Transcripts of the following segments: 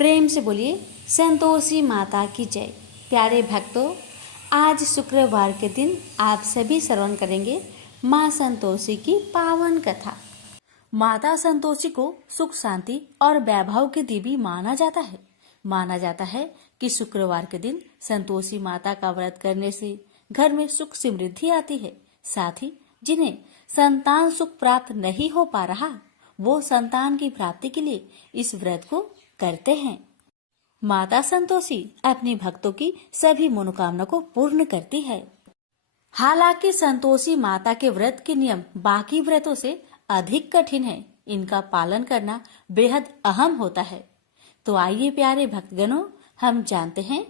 प्रेम से बोलिए संतोषी माता की जय। प्यारे भक्तों, आज शुक्रवार के दिन आप सभी श्रवण करेंगे माँ संतोषी की पावन कथा। माता संतोषी को सुख शांति और वैभव की देवी माना जाता है। माना जाता है कि शुक्रवार के दिन संतोषी माता का व्रत करने से घर में सुख समृद्धि आती है। साथ ही जिन्हें संतान सुख प्राप्त नहीं हो पा रहा, वो संतान की प्राप्ति के लिए इस व्रत को करते हैं। माता संतोषी अपने भक्तों की सभी मनोकामना को पूर्ण करती है। हालांकि संतोषी माता के व्रत के नियम बाकी व्रतों से अधिक कठिन है। इनका पालन करना बेहद अहम होता है। तो आइए प्यारे भक्तगणों, हम जानते हैं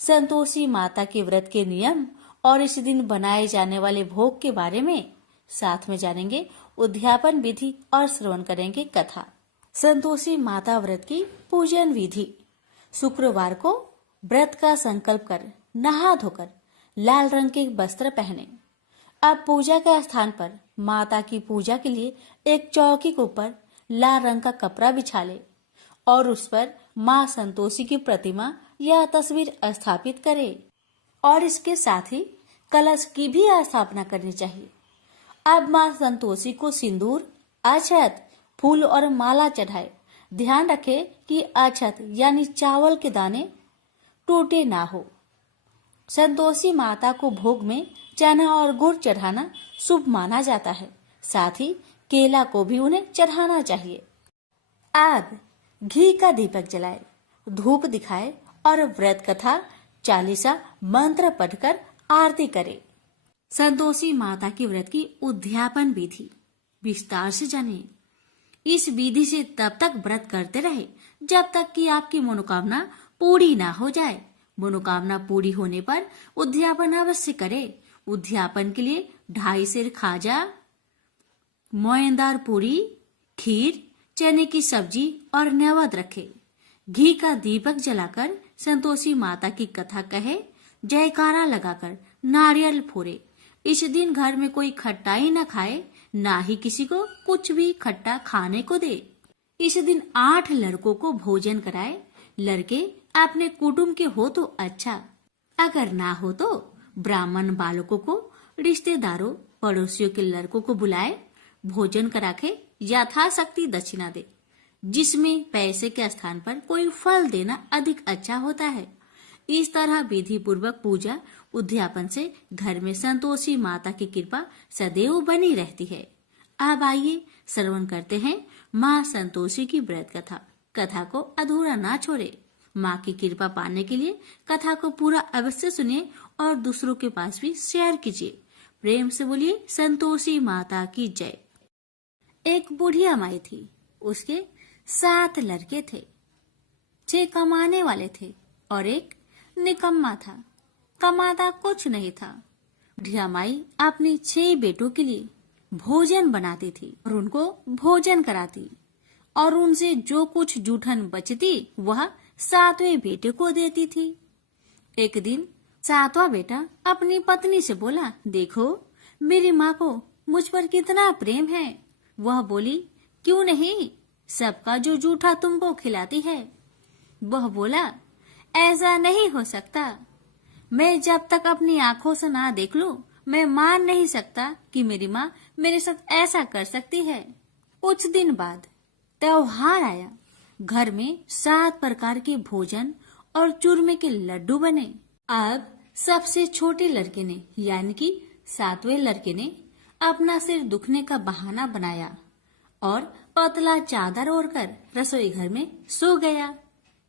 संतोषी माता के व्रत के नियम और इस दिन बनाए जाने वाले भोग के बारे में। साथ में जानेंगे उद्यापन विधि और श्रवण करेंगे कथा। संतोषी माता व्रत की पूजन विधि। शुक्रवार को व्रत का संकल्प कर नहा धोकर लाल रंग के वस्त्र पहने। अब पूजा के स्थान पर माता की पूजा के लिए एक चौकी के ऊपर लाल रंग का कपड़ा बिछा ले और उस पर माँ संतोषी की प्रतिमा या तस्वीर स्थापित करे और इसके साथ ही कलश की भी स्थापना करनी चाहिए। अब माँ संतोषी को सिंदूर, अक्षत, फूल और माला चढ़ाए। ध्यान रखे कि अक्षत यानी चावल के दाने टूटे ना हो। संतोषी माता को भोग में चना और गुड़ चढ़ाना शुभ माना जाता है। साथ ही केला को भी उन्हें चढ़ाना चाहिए। अब घी का दीपक जलाए, धूप दिखाए और व्रत कथा चालीसा मंत्र पढ़कर आरती करे। संतोषी माता की व्रत की उद्यापन विधि विस्तार से जानिए। इस विधि से तब तक व्रत करते रहे जब तक कि आपकी मनोकामना पूरी ना हो जाए। मनोकामना पूरी होने पर उद्यापन अवश्य करे। उद्यापन के लिए 2.5 सेर खाजा, मोयनदार पूरी, खीर, चने की सब्जी और नैवेद्य रखे। घी का दीपक जलाकर संतोषी माता की कथा कहे, जयकारा लगाकर नारियल फोड़े। इस दिन घर में कोई खट्टाई न खाए, ना ही किसी को कुछ भी खट्टा खाने को दे। इस दिन 8 लड़कों को भोजन कराए। लड़के अपने कुटुंब के हो तो अच्छा, अगर ना हो तो ब्राह्मण बालकों को, रिश्तेदारों, पड़ोसियों के लड़कों को बुलाए, भोजन करा के यथाशक्ति दक्षिणा दे, जिसमें पैसे के स्थान पर कोई फल देना अधिक अच्छा होता है। इस तरह विधि पूर्वक पूजा उद्यापन से घर में संतोषी माता की कृपा सदैव बनी रहती है। अब आइए श्रवण करते हैं माँ संतोषी की व्रत कथा। कथा को अधूरा ना छोड़े। माँ की कृपा पाने के लिए कथा को पूरा अवश्य सुनिए और दूसरों के पास भी शेयर कीजिए। प्रेम से बोलिए संतोषी माता की जय। एक बुढ़िया माई थी। उसके 7 लड़के थे। 6 कमाने वाले थे और एक निकम्मा था, कमाता कुछ नहीं था। बुढ़िया माई अपने 6 बेटों के लिए भोजन बनाती थी और उनको भोजन कराती और उनसे जो कुछ जूठन बचती वह 7वें बेटे को देती थी। एक दिन 7वां बेटा अपनी पत्नी से बोला, देखो मेरी माँ को मुझ पर कितना प्रेम है। वह बोली, क्यों नहीं, सबका जो जूठा तुमको खिलाती है। वह बोला, ऐसा नहीं हो सकता। मैं जब तक अपनी आंखों से ना देख लूं, मैं मान नहीं सकता कि मेरी माँ मेरे साथ ऐसा कर सकती है। कुछ दिन बाद त्योहार आया। घर में 7 प्रकार के भोजन और चूरमे के लड्डू बने। अब सबसे छोटे लड़के ने यानी कि 7वें लड़के ने अपना सिर दुखने का बहाना बनाया और पतला चादर ओढ़कर रसोई घर में सो गया,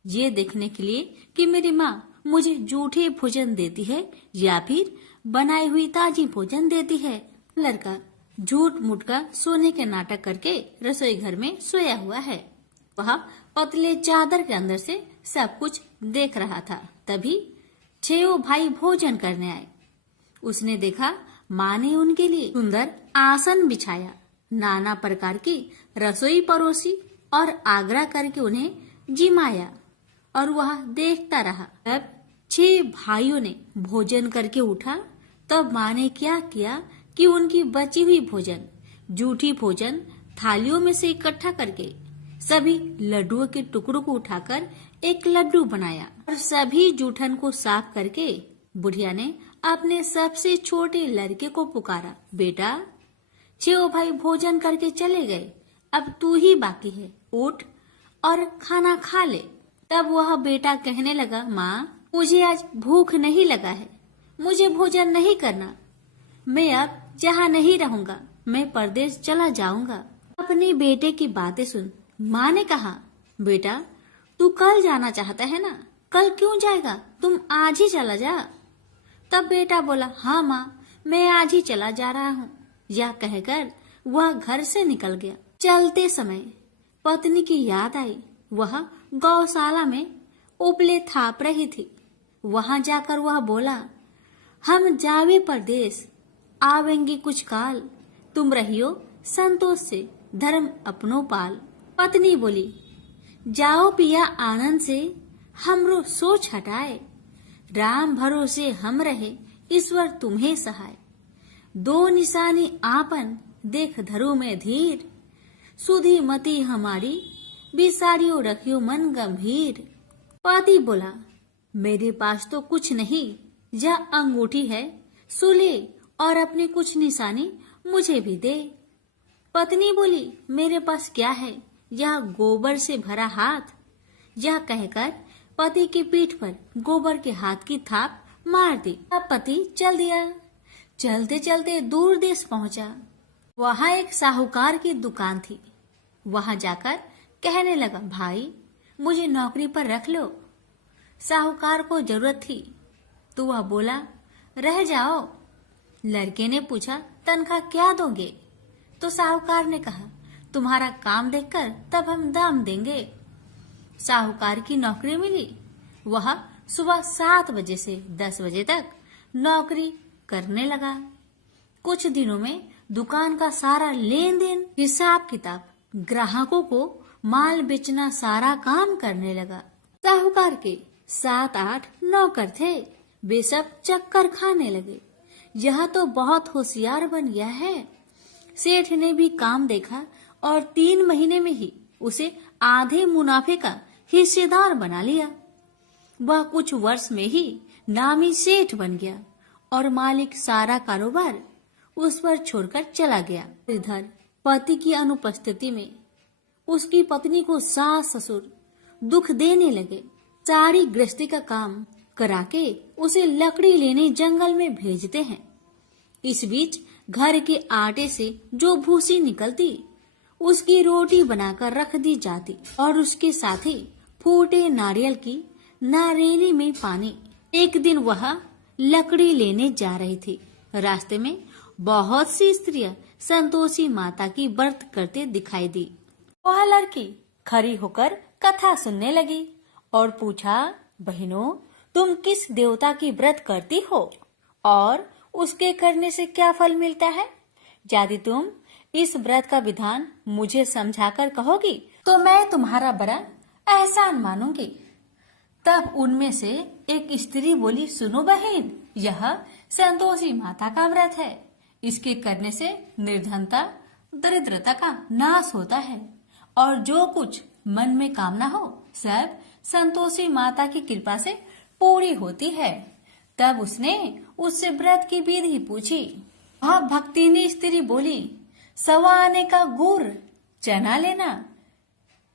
ये देखने के लिए कि मेरी माँ मुझे जूठे भोजन देती है या फिर बनाई हुई ताजी भोजन देती है। लड़का झूठ मूठ का सोने के नाटक करके रसोई घर में सोया हुआ है। वह पतले चादर के अंदर से सब कुछ देख रहा था। तभी 6 भाई भोजन करने आए। उसने देखा माँ ने उनके लिए सुंदर आसन बिछाया, नाना प्रकार की रसोई परोसी और आग्रह करके उन्हें जिमाया और वह देखता रहा। तब 6 भाइयों ने भोजन करके उठा। तब माँ ने क्या किया कि उनकी बची हुई भोजन, जूठी भोजन थालियों में से इकट्ठा करके सभी लड्डुओं के टुकड़ों को उठाकर एक लड्डू बनाया और सभी जूठन को साफ करके बुढ़िया ने अपने सबसे छोटे लड़के को पुकारा, बेटा 6 भाई भोजन करके चले गए, अब तू ही बाकी है, उठ और खाना खा ले। तब वह बेटा कहने लगा, माँ मुझे आज भूख नहीं लगा है, मुझे भोजन नहीं करना, मैं अब जहाँ नहीं रहूंगा, मैं परदेश चला जाऊंगा। अपने बेटे की बातें सुन माँ ने कहा, बेटा तू कल जाना चाहता है ना, कल क्यों जाएगा, तुम आज ही चला जा। तब बेटा बोला, हाँ माँ मैं आज ही चला जा रहा हूँ। यह कहकर वह घर से निकल गया। चलते समय पत्नी की याद आई, वह गौशाला में उपले थाप रही थी। वहां जाकर वह बोला, हम जावे परदेश, आवेंगे कुछ काल, तुम रहियो संतोष से, धर्म अपनो पाल। पत्नी बोली, जाओ पिया आनंद से, हमरो सोच हटाए, राम भरोसे हम रहे, ईश्वर तुम्हें सहाय। दो निशानी आपन, देख धरो में धीर, सुधी मती हमारी, बिसारियो रखियो मन गंभीर। पति बोला, मेरे पास तो कुछ नहीं, यह अंगूठी है, सुले और अपनी कुछ निशानी मुझे भी दे। पत्नी बोली, मेरे पास क्या है, यह गोबर से भरा हाथ। यह कहकर पति की पीठ पर गोबर के हाथ की थाप मार दी। अब पति चल दिया। चलते चलते दूर देश पहुंचा। वहां एक साहूकार की दुकान थी। वहां जाकर कहने लगा, भाई मुझे नौकरी पर रख लो। साहूकार को जरूरत थी तो वह बोला, रह जाओ। लड़के ने पूछा, तनख्वाह क्या दोगे? तो साहूकार ने कहा, तुम्हारा काम देखकर तब हम दाम देंगे। साहूकार की नौकरी मिली। वह सुबह 7 बजे से 10 बजे तक नौकरी करने लगा। कुछ दिनों में दुकान का सारा लेन देन, हिसाब किताब, ग्राहकों को माल बेचना, सारा काम करने लगा। साहूकार के 7-8 नौकर थे। वे सब चक्कर खाने लगे। यह तो बहुत होशियार बन गया है। सेठ ने भी काम देखा और 3 महीने में ही उसे आधे मुनाफे का हिस्सेदार बना लिया। वह कुछ वर्ष में ही नामी सेठ बन गया और मालिक सारा कारोबार उस पर छोड़कर चला गया। इधर पति की अनुपस्थिति में उसकी पत्नी को सास ससुर दुख देने लगे। सारी गृहस्थी का काम करा के उसे लकड़ी लेने जंगल में भेजते हैं। इस बीच घर के आटे से जो भूसी निकलती उसकी रोटी बनाकर रख दी जाती और उसके साथ ही फूटे नारियल की नारेली में पानी। एक दिन वह लकड़ी लेने जा रही थी। रास्ते में बहुत सी स्त्रियां संतोषी माता की व्रत करते दिखाई दी। वह लड़की खड़ी होकर कथा सुनने लगी और पूछा, बहनों तुम किस देवता की व्रत करती हो और उसके करने से क्या फल मिलता है? यदि तुम इस व्रत का विधान मुझे समझाकर कहोगी तो मैं तुम्हारा बड़ा एहसान मानूंगी। तब उनमें से एक स्त्री बोली, सुनो बहन, यह संतोषी माता का व्रत है। इसके करने से निर्धनता, दरिद्रता का नाश होता है और जो कुछ मन में कामना हो सब संतोषी माता की कृपा से पूरी होती है। तब उसने उससे व्रत की विधि पूछी। वह भक्तिनी स्त्री बोली, 1.25 आने का गुड़ चना लेना,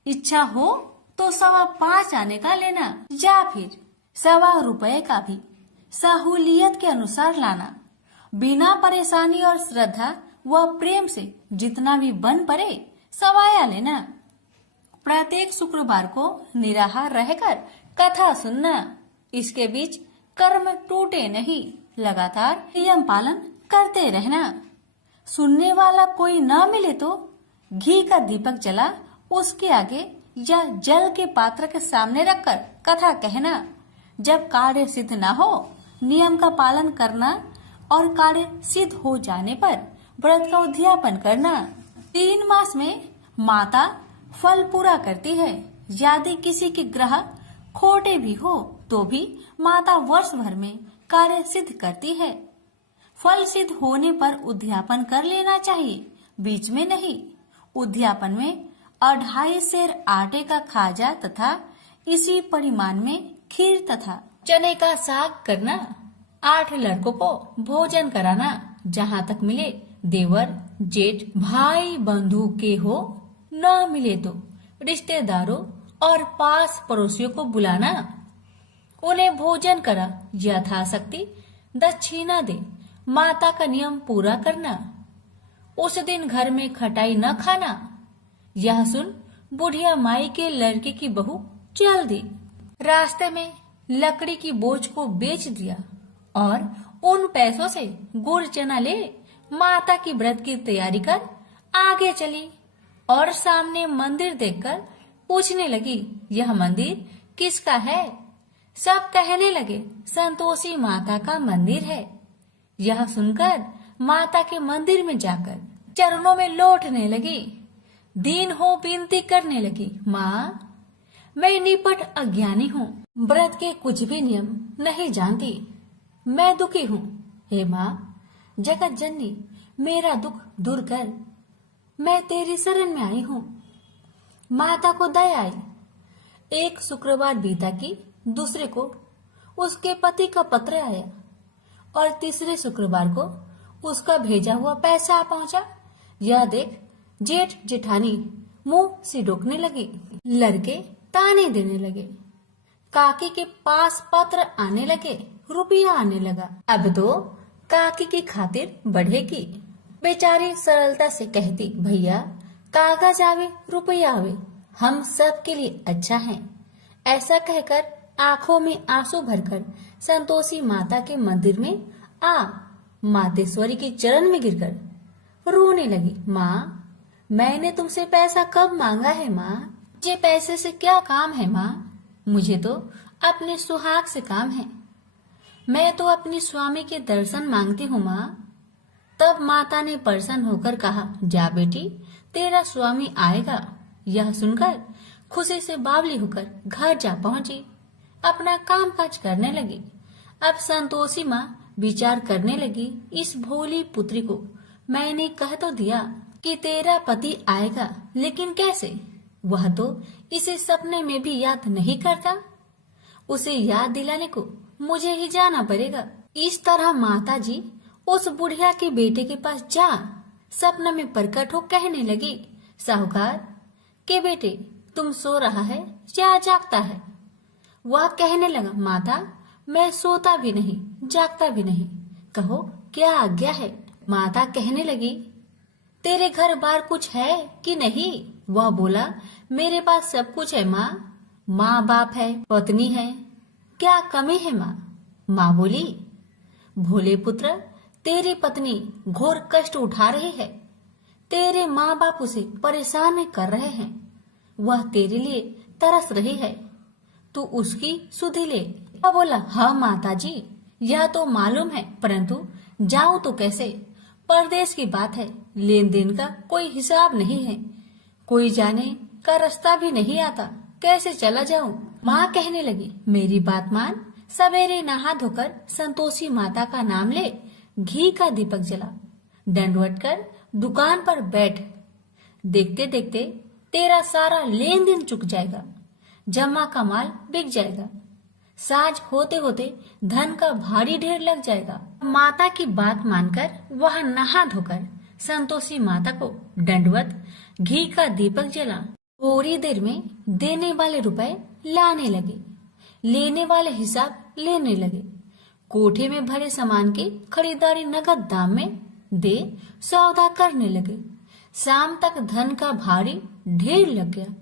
इच्छा हो तो 5.25 आने का लेना या फिर 1.25 रुपए का भी सहूलियत के अनुसार लाना। बिना परेशानी और श्रद्धा व प्रेम से जितना भी बन पड़े सवाया लेना। प्रत्येक शुक्रवार को निराहार रहकर कथा सुनना। इसके बीच कर्म टूटे नहीं, लगातार नियम पालन करते रहना। सुनने वाला कोई न मिले तो घी का दीपक जला उसके आगे या जल के पात्र के सामने रखकर कथा कहना। जब कार्य सिद्ध न हो नियम का पालन करना और कार्य सिद्ध हो जाने पर व्रत का उद्यापन करना। 3 मास में माता फल पूरा करती है। यदि किसी के ग्रह खोटे भी हो तो भी माता वर्ष भर में कार्य सिद्ध करती है। फल सिद्ध होने पर उद्यापन कर लेना चाहिए, बीच में नहीं। उद्यापन में और 2.5 सेर आटे का खाजा तथा इसी परिमाण में खीर तथा चने का साग करना। 8 लड़कों को भोजन कराना। जहाँ तक मिले देवर जेठ भाई बंधु के हो, न मिले तो रिश्तेदारों और पास पड़ोसियों को बुलाना। उन्हें भोजन करा, यथाशक्ति दक्षिणा दे, माता का नियम पूरा करना। उस दिन घर में खटाई न खाना। यह सुन बुढ़िया माई के लड़के की बहू चल दी। रास्ते में लकड़ी की बोझ को बेच दिया और उन पैसों से गुड़ चना ले माता की व्रत की तैयारी कर आगे चली और सामने मंदिर देखकर पूछने लगी, यह मंदिर किसका है? सब कहने लगे, संतोषी माता का मंदिर है। यह सुनकर माता के मंदिर में जाकर चरणों में लौटने लगी। दीन हो विनती करने लगी, माँ मैं निपट अज्ञानी हूँ, व्रत के कुछ भी नियम नहीं जानती, मैं दुखी हूँ। हे माँ जगत जननी मेरा दुख दूर कर, मैं तेरी शरण में आई हूँ। माता को दया आई। एक शुक्रवार बीता कि दूसरे को उसके पति का पत्र आया और तीसरे शुक्रवार को उसका भेजा हुआ पैसा आ पहुंचा। यह देख जेठ जेठानी मुंह सिडोकने लगी। लड़के ताने देने लगे। काकी के पास पत्र आने लगे, रुपया आने लगा। अब तो काकी की खातिर बढ़ेगी। बेचारी सरलता से कहती, भैया कागज आवे रुपया आवे, हम सब के लिए अच्छा है। ऐसा कहकर आंखों में आंसू भरकर संतोषी माता के मंदिर में आ मातेश्वरी के चरण में गिरकर रोने लगी। माँ मैंने तुमसे पैसा कब मांगा है माँ? मुझे पैसे से क्या काम है माँ? मुझे तो अपने सुहाग से काम है। मैं तो अपनी स्वामी के दर्शन मांगती हूँ माँ। तब माता ने प्रसन्न होकर कहा, जा बेटी तेरा स्वामी आएगा। यह सुनकर खुशी से बावली होकर घर जा पहुंची, अपना काम काज करने लगी। अब संतोषी माँ विचार करने लगी, इस भोली पुत्री को मैंने कह तो दिया कि तेरा पति आएगा, लेकिन कैसे? वह तो इसे सपने में भी याद नहीं करता। उसे याद दिलाने को मुझे ही जाना पड़ेगा। इस तरह माता जी उस बुढ़िया के बेटे के पास जा सपना में प्रकट हो कहने लगी, साहूकार के बेटे तुम सो रहा है या जागता है? वह कहने लगा, माता मैं सोता भी नहीं जागता भी नहीं, कहो क्या आज्ञा है? माता कहने लगी, तेरे घर बार कुछ है कि नहीं? वह बोला, मेरे पास सब कुछ है माँ। माँ बाप है, पत्नी है, क्या कमी है माँ? माँ बोली, भोले पुत्र तेरी पत्नी घोर कष्ट उठा रही है, तेरे माँ बाप उसे परेशान कर रहे हैं, वह तेरे लिए तरस रही है, तू उसकी सुधि ले। वह बोला, हाँ माता जी यह तो मालूम है, परंतु जाऊं तो कैसे? परदेश की बात है, लेन देन का कोई हिसाब नहीं है, कोई जाने का रास्ता भी नहीं आता, कैसे चला जाऊं? माँ कहने लगी, मेरी बात मान, सवेरे नहा धोकर संतोषी माता का नाम ले, घी का दीपक जला, दंडवत कर दुकान पर बैठ। देखते देखते तेरा सारा लेन देन चुक जाएगा, जमा का माल बिक जाएगा, साज होते होते धन का भारी ढेर लग जाएगा। माता की बात मानकर वह नहा धोकर संतोषी माता को दंडवत घी का दीपक जला। थोड़ी देर में देने वाले रुपए लाने लगे, लेने वाले हिसाब लेने लगे। कोठे में भरे सामान की खरीदारी नगद दाम में दे सौदा करने लगे। शाम तक धन का भारी ढेर लग गया।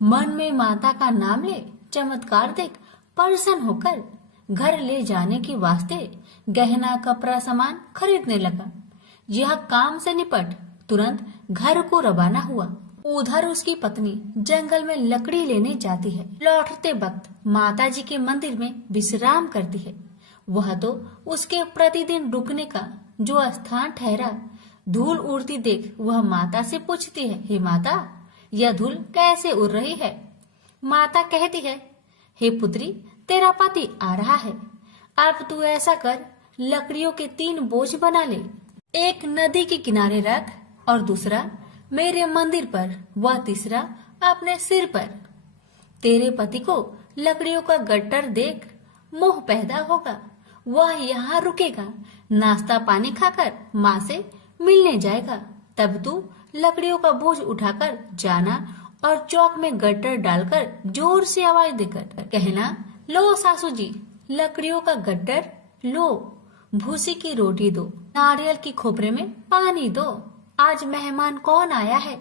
मन में माता का नाम ले चमत्कार देख प्रसन्न होकर घर ले जाने के वास्ते गहना कपड़ा सामान खरीदने लगा। यह काम से निपट तुरंत घर को रवाना हुआ। उधर उसकी पत्नी जंगल में लकड़ी लेने जाती है। लौटते वक्त माता जी के मंदिर में विश्राम करती है। वह तो उसके प्रतिदिन रुकने का जो स्थान ठहरा। धूल उड़ती देख वह माता से पूछती है, हे माता यह धूल कैसे उड़ रही है? माता कहती है, हे पुत्री तेरा पति आ रहा है, अब तू ऐसा कर लकड़ियों के 3 बोझ बना ले, एक नदी के किनारे रख और दूसरा मेरे मंदिर पर, वह तीसरा अपने सिर पर। तेरे पति को लकड़ियों का गट्टर देख मोह पैदा होगा, वह यहाँ रुकेगा, नाश्ता पानी खाकर माँ से मिलने जाएगा। तब तू लकड़ियों का बोझ उठाकर जाना और चौक में गट्टर डालकर जोर से आवाज देकर कहना, लो सासू जी, लकड़ियों का गट्टर लो, भूसी की रोटी दो, नारियल की खोपरे में पानी दो, आज मेहमान कौन आया है।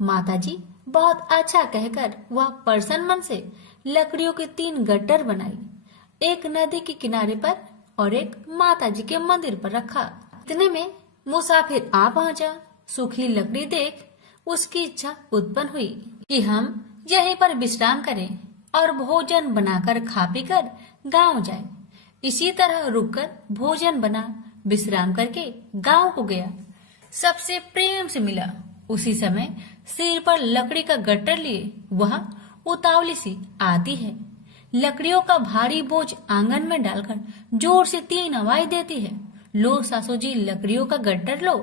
माताजी बहुत अच्छा कहकर वह प्रसन्न मन से लकड़ियों के 3 गट्टर बनाई, एक नदी के किनारे पर और एक माताजी के मंदिर पर रखा। इतने में मुसाफिर आ पहुंचा। सूखी लकड़ी देख उसकी इच्छा उत्पन्न हुई कि हम यहीं पर विश्राम करें और भोजन बनाकर खा पीकर गांव जाए। इसी तरह रुककर भोजन बना, विश्राम करके गांव को गया, सबसे प्रेम से मिला। उसी समय सिर पर लकड़ी का गट्टर लिए वह उतावली सी आती है, लकड़ियों का भारी बोझ आंगन में डालकर जोर से 3 आवाज देती है, लो सासू जी, लकड़ियों का गट्टर लो,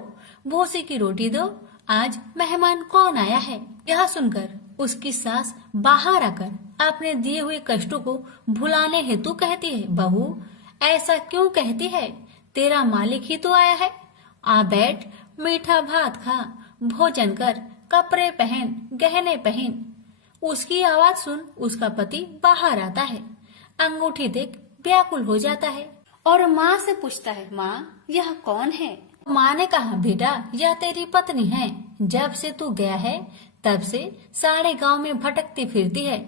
भूसी की रोटी दो, आज मेहमान कौन आया है। यह सुनकर उसकी सास बाहर आकर अपने दिए हुए कष्टों को भुलाने हेतु कहती है, बहू ऐसा क्यों कहती है, तेरा मालिक ही तो आया है, आ बैठ, मीठा भात खा, भोजन कर, कपड़े पहन, गहने पहन। उसकी आवाज सुन उसका पति बाहर आता है, अंगूठी देख व्याकुल हो जाता है और माँ से पूछता है, माँ यह कौन है। माँ ने कहा, बेटा यह तेरी पत्नी है, जब से तू गया है तब से सारे गांव में भटकती फिरती है,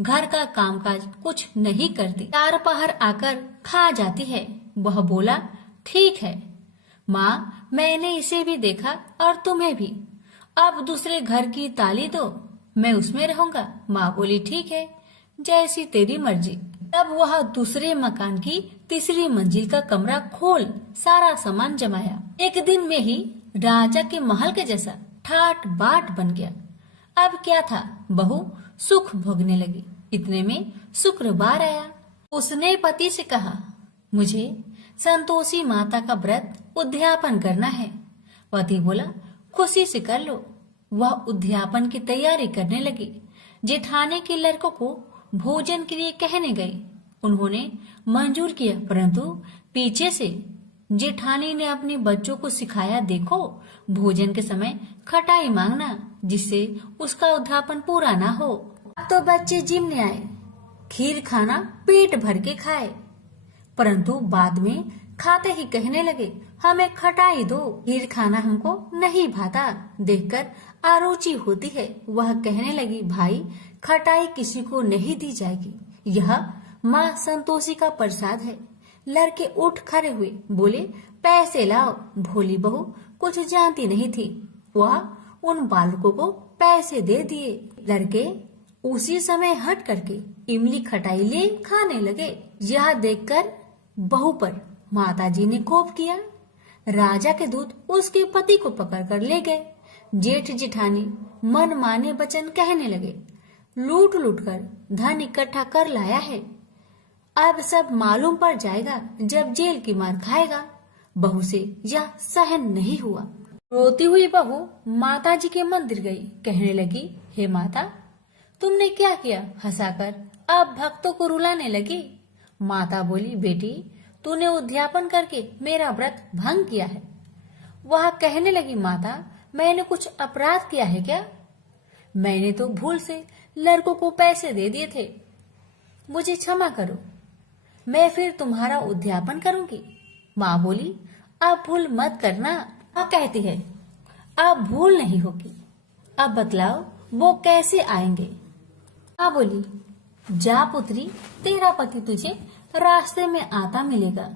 घर का कामकाज कुछ नहीं करती, 4 पहर आकर खा जाती है। वह बोला, ठीक है माँ, मैंने इसे भी देखा और तुम्हें भी, अब दूसरे घर की ताली दो, मैं उसमें रहूंगा। माँ बोली, ठीक है, जैसी तेरी मर्जी। तब वह दूसरे मकान की 3री मंजिल का कमरा खोल सारा सामान जमाया। एक दिन में ही राजा के महल के जैसा ठाट बाट बन गया। अब क्या था, बहू सुख भोगने लगी। इतने में शुक्रवार आया। उसने पति से कहा, मुझे संतोषी माता का व्रत उद्यापन करना है। पति बोला, खुशी से कर लो। वह उद्यापन की तैयारी करने लगी। जेठानी के लड़कों को भोजन के लिए कहने गई। उन्होंने मंजूर किया, परंतु पीछे से जेठानी ने अपने बच्चों को सिखाया, देखो भोजन के समय खटाई मांगना, जिससे उसका उद्यापन पूरा ना हो। अब तो बच्चे जिमने आए, खीर खाना पेट भर के खाए, परंतु बाद में खाते ही कहने लगे, हमें खटाई दो, खीर खाना हमको नहीं भाता। देखकर आरुचि होती है। वह कहने लगी, भाई खटाई किसी को नहीं दी जाएगी, यह माँ संतोषी का प्रसाद है। लड़के उठ खड़े हुए, बोले, पैसे लाओ। भोली बहू कुछ जानती नहीं थी, वह उन बालकों को पैसे दे दिए। लड़के उसी समय हट करके इमली खटाई ले खाने लगे। यह देखकर बहू पर माताजी ने कोप किया। राजा के दूत उसके पति को पकड़कर ले गए। जेठ जेठानी मन माने वचन कहने लगे, लूट लूट कर धन इकट्ठा कर लाया है, अब सब मालूम पड़ जाएगा जब जेल की मार खाएगा। बहू से यह सहन नहीं हुआ। रोती हुई बहू माताजी के मंदिर गई, कहने लगी, हे माता, तुमने क्या किया। हंसाकर अब भक्तों को रुलाने लगी। माता बोली, बेटी तूने उद्यापन करके मेरा व्रत भंग किया है। वह कहने लगी, माता मैंने कुछ अपराध किया है क्या। मैंने तो भूल से लड़कों को पैसे दे दिए थे, मुझे क्षमा करो, मैं फिर तुम्हारा उद्यापन करूंगी। माँ बोली, अब भूल मत करना। माँ कहती है, अब भूल नहीं होगी, अब बतलाओ वो कैसे आएंगे। माँ बोली, जा पुत्री, तेरा पति तुझे रास्ते में आता मिलेगा।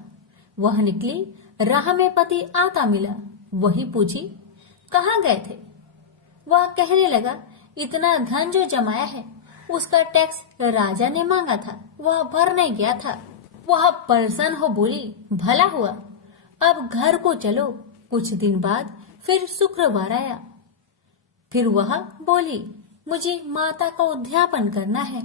वह निकली, राह में पति आता मिला। वही पूछी, कहाँ गए थे। वह कहने लगा, इतना धन जो जमाया है उसका टैक्स राजा ने मांगा था, वह भरने गया था। वह प्रसन्न हो बोली, भला हुआ, अब घर को चलो। कुछ दिन बाद फिर शुक्रवार आया। फिर वह बोली, मुझे माता का उद्यापन करना है।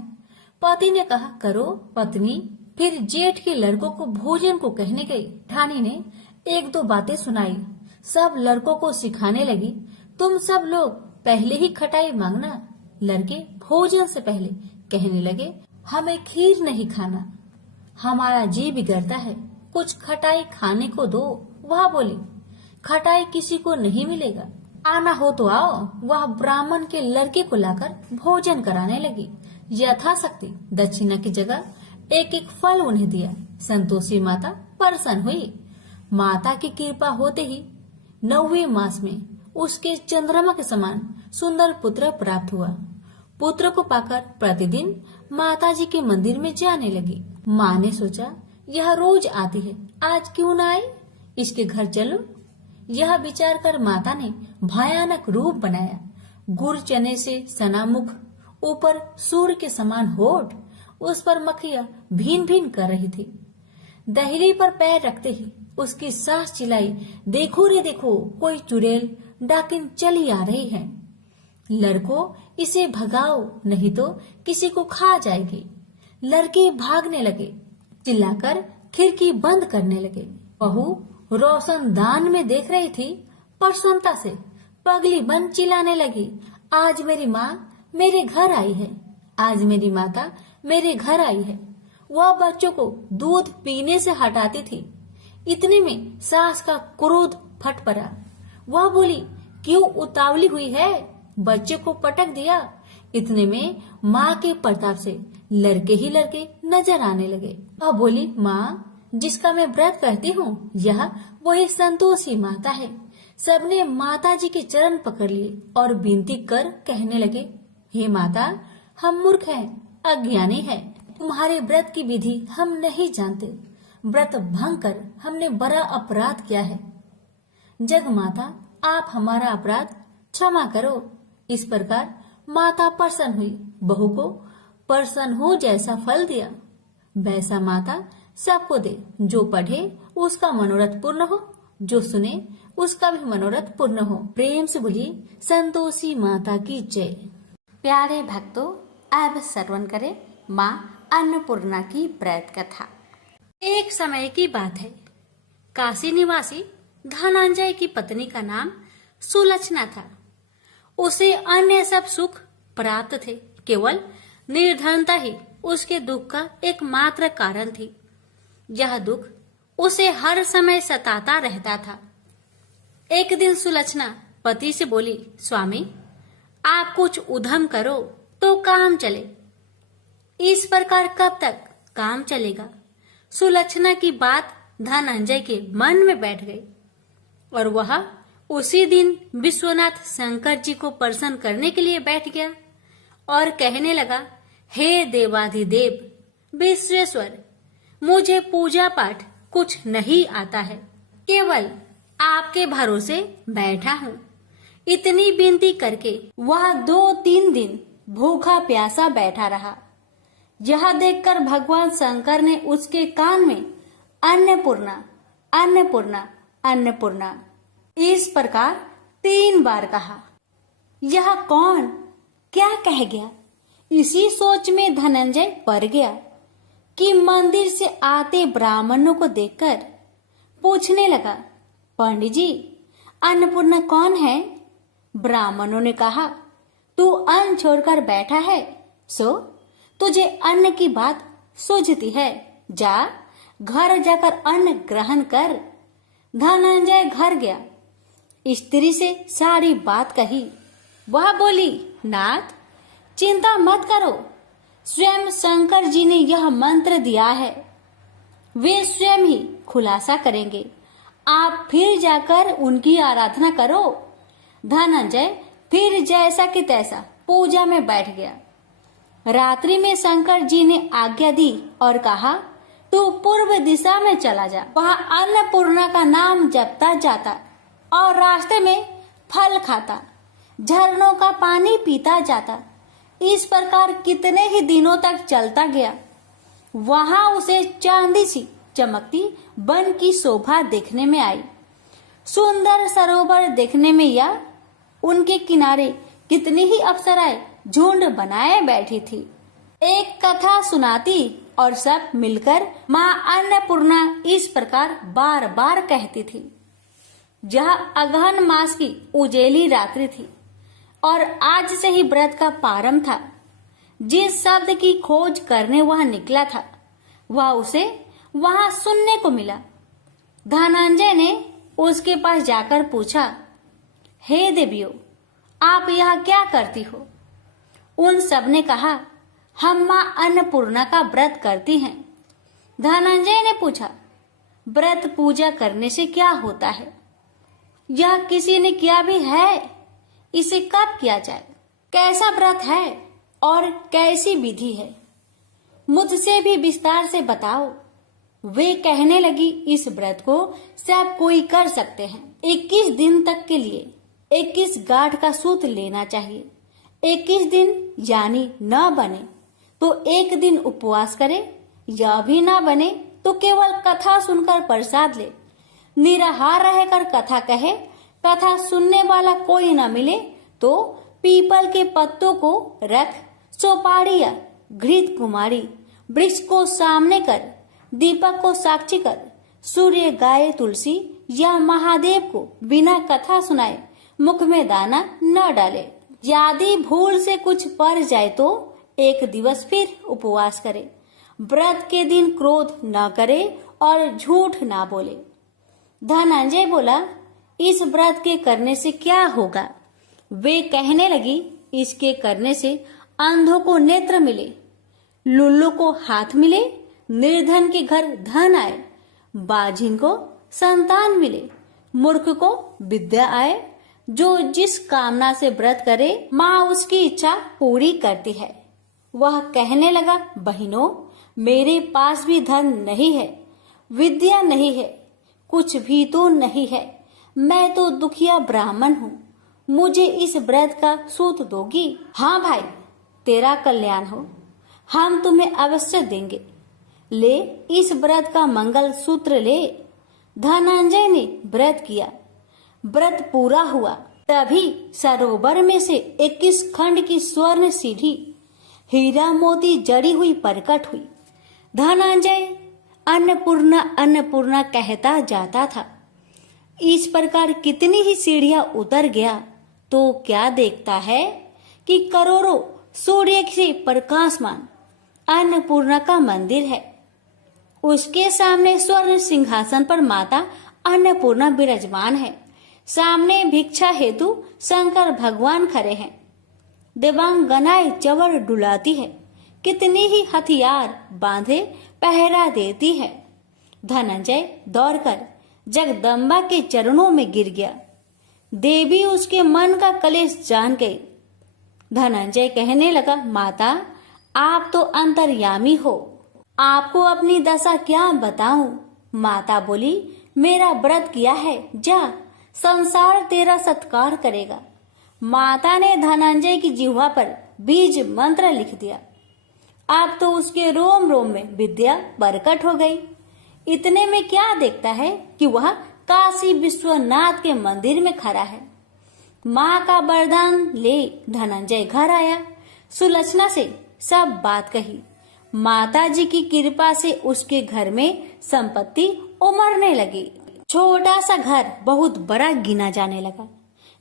पति ने कहा, करो। पत्नी फिर जेठ के लड़कों को भोजन को कहने गई। ठानी ने 1-2 बातें सुनाई, सब लड़कों को सिखाने लगी, तुम सब लोग पहले ही खटाई मांगना। लड़के भोजन से पहले कहने लगे, हमें खीर नहीं खाना, हमारा जी बिगड़ता है, कुछ खटाई खाने को दो। वह बोली, खटाई किसी को नहीं मिलेगा, आना हो तो आओ। वह ब्राह्मण के लड़के को लाकर भोजन कराने लगी। यथाशक्ति दक्षिणा की जगह एक एक फल उन्हें दिया। संतोषी माता प्रसन्न हुई। माता की कृपा होते ही 9वें मास में उसके चंद्रमा के समान सुंदर पुत्र प्राप्त हुआ। पुत्र को पाकर प्रतिदिन माताजी के मंदिर में जाने लगी। माँ ने सोचा, यह रोज आती है, आज क्यों न आए, इसके घर चलो। यह विचार कर माता ने भयानक रूप बनाया। गुड़ चने से सना मुख, ऊपर सूर्य के समान होठ, उस पर मक्खियां भीन भीन कर रही थी। दहली पर पैर रखते ही उसकी सास चिल्लाई, देखो रे देखो, कोई चुड़ैल डाकिन चली आ रही है। लड़कों, इसे भगाओ, नहीं तो किसी को खा जाएगी। लड़के भागने लगे, चिल्लाकर खिड़की बंद करने लगे। बहू रोशनदान में देख रही थी। प्रसन्नता से पगली बन चिल्लाने लगी, आज मेरी माँ मेरे घर आई है, आज मेरी माता मेरे घर आई है। वह बच्चों को दूध पीने से हटाती थी। इतने में सास का क्रोध फट पड़ा। वह बोली, क्यों उतावली हुई है, बच्चे को पटक दिया। इतने में माँ के प्रताप से लड़के ही लड़के नजर आने लगे। वह बोली, माँ, जिसका मैं व्रत करती हूँ, यह वही संतोषी माता है। सबने माता जी के चरण पकड़ लिए और विनती कर कहने लगे, हे माता, हम मूर्ख हैं, अज्ञानी हैं, तुम्हारे व्रत की विधि हम नहीं जानते। व्रत भंग कर हमने बड़ा अपराध किया है। जग माता, आप हमारा अपराध क्षमा करो। इस प्रकार माता प्रसन्न हुई। बहू को प्रसन्न हो जैसा फल दिया, वैसा माता सबको दे। जो पढ़े उसका मनोरथ पूर्ण हो, जो सुने उसका भी मनोरथ पूर्ण हो। प्रेम से बोलिए, संतोषी माता की जय। प्यारे भक्तों, अब श्रवण करें माँ अन्नपूर्णा की व्रत कथा। एक समय की बात है। काशी निवासी धनंजय की पत्नी का नाम सुलक्षणा था। उसे अन्य सब सुख प्राप्त थे, केवल निर्धनता ही उसके दुख का एकमात्र कारण थी। यह दुख उसे हर समय सताता रहता था। एक दिन सुलक्षणा पति से बोली, स्वामी, आप कुछ उद्यम करो तो काम चले। इस प्रकार कब तक काम चलेगा? सुलक्षणा की बात धनंजय के मन में बैठ गई और वह उसी दिन विश्वनाथ शंकर जी को प्रसन्न करने के लिए बैठ गया और कहने लगा, हे देवाधिदेव विश्वेश्वर, मुझे पूजा पाठ कुछ नहीं आता है, केवल आपके भरोसे बैठा हूँ। इतनी विनती करके वह 2-3 दिन भूखा प्यासा बैठा रहा। यह देखकर भगवान शंकर ने उसके कान में अन्नपूर्णा, अन्नपूर्णा, अन्नपूर्णा इस प्रकार 3 बार कहा। यह कौन क्या कह गया? इसी सोच में धनंजय पड़ गया कि मंदिर से आते ब्राह्मणों को देखकर पूछने लगा, पंडित जी, अन्नपूर्णा कौन है? ब्राह्मणों ने कहा, तू अन्न छोड़कर बैठा है, सो तुझे अन्न की बात सूझती है, जा घर जाकर अन्न ग्रहण कर। धनंजय घर गया, स्त्री से सारी बात कही। वह बोली, नाथ, चिंता मत करो, स्वयं शंकर जी ने यह मंत्र दिया है, वे स्वयं ही खुलासा करेंगे, आप फिर जाकर उनकी आराधना करो। धनंजय फिर जैसा कि तैसा पूजा में बैठ गया। रात्रि में शंकर जी ने आज्ञा दी और कहा, तू पूर्व दिशा में चला जा, वहां अन्नपूर्णा का नाम जपता जाता और रास्ते में फल खाता, झरनों का पानी पीता जाता। इस प्रकार कितने ही दिनों तक चलता गया। वहां उसे चांदी सी चमकती वन की शोभा देखने में आई। सुंदर सरोवर देखने में या उनके किनारे कितनी ही अप्सराएं झुंड बनाए बैठी थी। एक कथा सुनाती और सब मिलकर माँ अन्नपूर्णा इस प्रकार बार बार कहती थी। यह अगहन मास की उजेली रात्रि थी। और आज से ही व्रत का प्रारंभ था। जिस शब्द की खोज करने वह निकला था वह उसे वहां सुनने को मिला। धनंजय ने उसके पास जाकर पूछा, हे देवियों, आप यहाँ क्या करती हो? उन सब ने कहा, हम माँ अन्नपूर्णा का व्रत करती हैं। धनंजय ने पूछा, व्रत पूजा करने से क्या होता है? यह किसी ने किया भी है? इसे कब किया जाए? कैसा व्रत है और कैसी विधि है? मुझसे भी विस्तार से बताओ। वे कहने लगी, इस व्रत को सब कोई कर सकते हैं। 21 दिन तक के लिए 21 गांठ का सूत लेना चाहिए। 21 दिन यानी न बने तो एक दिन उपवास करे, या भी ना बने तो केवल कथा सुनकर प्रसाद ले। निराहार रहकर कथा कहे, कथा सुनने वाला कोई न मिले तो पीपल के पत्तों को रख, सोपारी या घृत कुमारी वृक्ष को सामने कर, दीपक को साक्षी कर, सूर्य, गाय, तुलसी या महादेव को बिना कथा सुनाए मुख में दाना न डाले। यदि भूल से कुछ पड़ जाए तो एक दिवस फिर उपवास करे। व्रत के दिन क्रोध न करे और झूठ ना बोले। धनंजय बोला, इस व्रत के करने से क्या होगा? वे कहने लगी, इसके करने से अंधों को नेत्र मिले, लुल्लू को हाथ मिले, निर्धन के घर धन आए, बाझिन को संतान मिले, मूर्ख को विद्या आए। जो जिस कामना से व्रत करे माँ उसकी इच्छा पूरी करती है। वह कहने लगा, बहनों, मेरे पास भी धन नहीं है, विद्या नहीं है, कुछ भी तो नहीं है। मैं तो दुखिया ब्राह्मण हूँ। मुझे इस व्रत का सूत दोगी? हाँ भाई, तेरा कल्याण हो, हम तुम्हें अवश्य देंगे। ले, इस व्रत का मंगल सूत्र ले। धनंजय ने व्रत किया। व्रत पूरा हुआ। तभी सरोवर में से 21 खंड की स्वर्ण सीढ़ी हीरा मोती जड़ी हुई प्रकट हुई। धनंजय अन्नपूर्णा अन्नपूर्णा कहता जाता था। इस प्रकार कितनी ही सीढ़ियां उतर गया तो क्या देखता है कि करोड़ों सूर्य से प्रकाशमान अन्नपूर्णा का मंदिर है। उसके सामने स्वर्ण सिंहासन पर माता अन्नपूर्णा विराजमान है। सामने भिक्षा हेतु शंकर भगवान खड़े हैं। देवांगनाएं चवर डुलाती है। कितनी ही हथियार बांधे पहरा देती है। धनंजय दौड़कर जगदम्बा के चरणों में गिर गया। देवी उसके मन का कलेश जान गई। धनंजय कहने लगा, माता, आप तो अंतर्यामी हो, आपको अपनी दशा क्या बताऊं? माता बोली, मेरा व्रत किया है, जा, संसार तेरा सत्कार करेगा। माता ने धनंजय की जिह्वा पर बीज मंत्र लिख दिया। अब तो उसके रोम रोम में विद्या प्रकट हो गई। इतने में क्या देखता है कि वह काशी विश्वनाथ के मंदिर में खड़ा है। माँ का वरदान ले धनंजय घर आया। सुलक्षणा से सब बात कही। माता जी की कृपा से उसके घर में संपत्ति उमड़ने लगी। छोटा सा घर बहुत बड़ा गिना जाने लगा।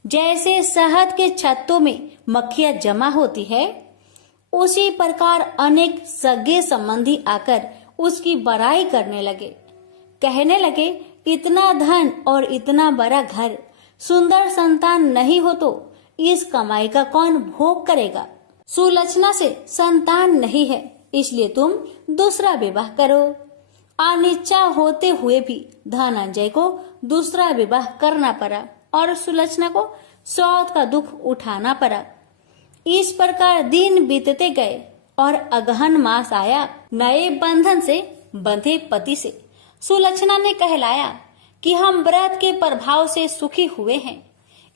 जैसे शहद के छत्तों में मक्खियां जमा होती है, उसी प्रकार अनेक सगे संबंधी आकर उसकी बड़ाई करने लगे। कहने लगे, इतना धन और इतना बड़ा घर, सुंदर संतान नहीं हो तो इस कमाई का कौन भोग करेगा? सुलक्षणा से संतान नहीं है, इसलिए तुम दूसरा विवाह करो। अनिच्छा होते हुए भी धनंजय को दूसरा विवाह करना पड़ा और सुलक्षणा को सौत का दुख उठाना पड़ा। इस प्रकार दिन बीतते गए और अगहन मास आया। नए बंधन से बंधे पति से सुलक्षणा ने कहलाया कि हम व्रत के प्रभाव से सुखी हुए हैं,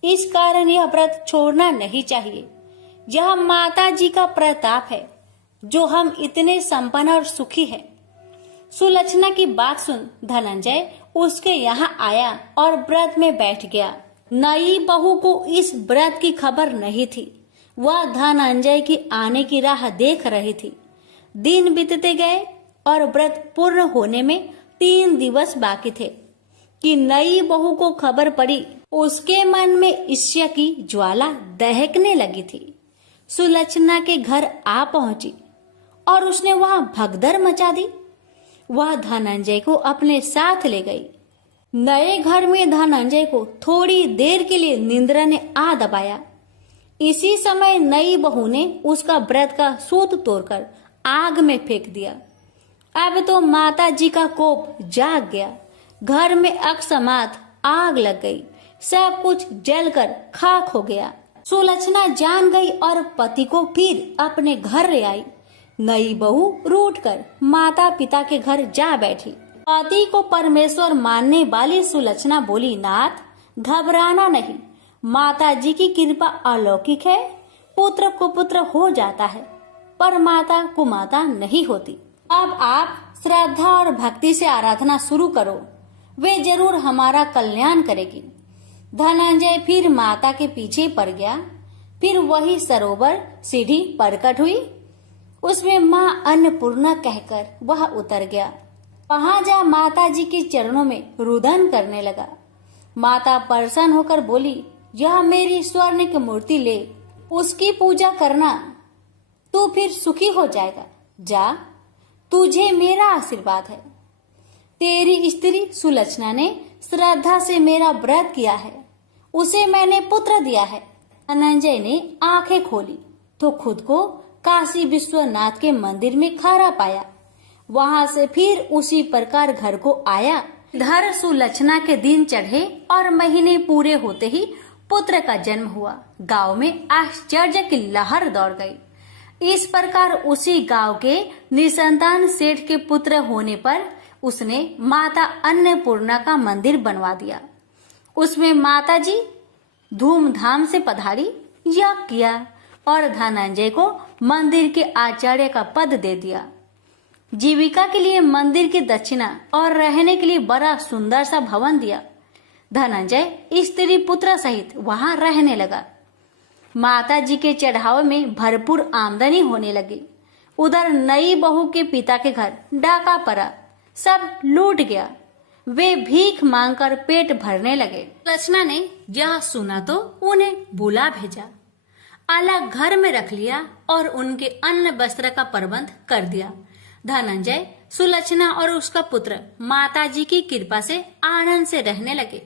इस कारण यह व्रत छोड़ना नहीं चाहिए। यह माता जी का प्रताप है जो हम इतने संपन्न और सुखी हैं। सुलक्षणा की बात सुन धनंजय उसके यहाँ आया और व्रत में बैठ गया। नई बहू को इस व्रत की खबर नहीं थी। वह धनंजय की आने की राह देख रही थी। दिन बीतते गए और व्रत पूर्ण होने में 3 दिवस बाकी थे कि नई बहू को खबर पड़ी उसके मन में ईर्ष्या की ज्वाला दहकने लगी थी। सुलक्षणा के घर आ पहुंची और उसने वहां भगदड़ मचा दी। वह धनंजय को अपने साथ ले गई। नए घर में धनंजय को थोड़ी देर के लिए निंद्रा ने आ दबाया। इसी समय नई बहू ने उसका व्रत का सूत तोड़कर आग में फेंक दिया। अब तो माता जी का कोप जाग गया। घर में अकस्मात आग लग गई। सब कुछ जलकर खाक हो गया। सुलक्षणा जान गई और पति को फिर अपने घर ले आई। नई बहू रूठकर माता पिता के घर जा बैठी। पति को परमेश्वर मानने वाली सुलक्षणा बोली, नाथ घबराना नहीं, माता जी की कृपा अलौकिक है। पुत्र कुपुत्र हो जाता है पर माता कुमाता नहीं होती। अब आप श्रद्धा और भक्ति से आराधना शुरू करो, वे जरूर हमारा कल्याण करेगी। धनंजय फिर माता के पीछे पड़ गया। फिर वही सरोवर सीढ़ी प्रकट हुई। उसमें माँ अन्नपूर्णा कहकर वह उतर गया। वहां जा माता जी के चरणों में रुदन करने लगा। माता प्रसन्न होकर बोली, यह मेरी स्वर्ण की मूर्ति ले, उसकी पूजा करना, तू फिर सुखी हो जाएगा। जा, तुझे मेरा आशीर्वाद है। तेरी स्त्री सुलक्षणा ने श्रद्धा से मेरा व्रत किया है, उसे मैंने पुत्र दिया है। धनंजय ने आंखें खोली तो खुद को काशी विश्वनाथ के मंदिर में खड़ा पाया। वहां से फिर उसी प्रकार घर को आया। इधर सुलक्षणा के दिन चढ़े और महीने पूरे होते ही पुत्र का जन्म हुआ। गांव में आश्चर्य की लहर दौड़ गई। इस प्रकार उसी गांव के निसंतान सेठ के पुत्र होने पर उसने माता अन्नपूर्णा का मंदिर बनवा दिया। उसमें माता जी धूमधाम से पधारी, यज्ञ किया और धनंजय को मंदिर के आचार्य का पद दे दिया। जीविका के लिए मंदिर की दक्षिणा और रहने के लिए बड़ा सुंदर सा भवन दिया। धनंजय स्त्री पुत्र सहित वहां रहने लगा। माता जी के चढ़ावे में भरपूर आमदनी होने लगी। उधर नई बहू के पिता के घर डाका पड़ा, सब लूट गया। वे भीख मांगकर पेट भरने लगे। लक्षणा ने यह सुना तो उन्हें बुला भेजा, अलग घर में रख लिया और उनके अन्न वस्त्र का प्रबंध कर दिया। धनंजय, सुलक्षणा और उसका पुत्र माता जी की कृपा से आनंद से रहने लगे।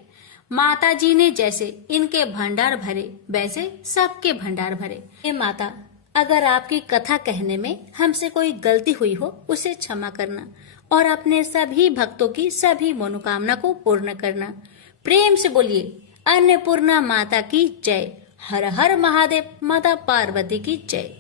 माता जी ने जैसे इनके भंडार भरे वैसे सबके भंडार भरे। हे माता, अगर आपकी कथा कहने में हमसे कोई गलती हुई हो उसे क्षमा करना और अपने सभी भक्तों की सभी मनोकामना को पूर्ण करना। प्रेम से बोलिए अन्नपूर्णा माता की जय। हर हर महादेव। माता पार्वती की जय।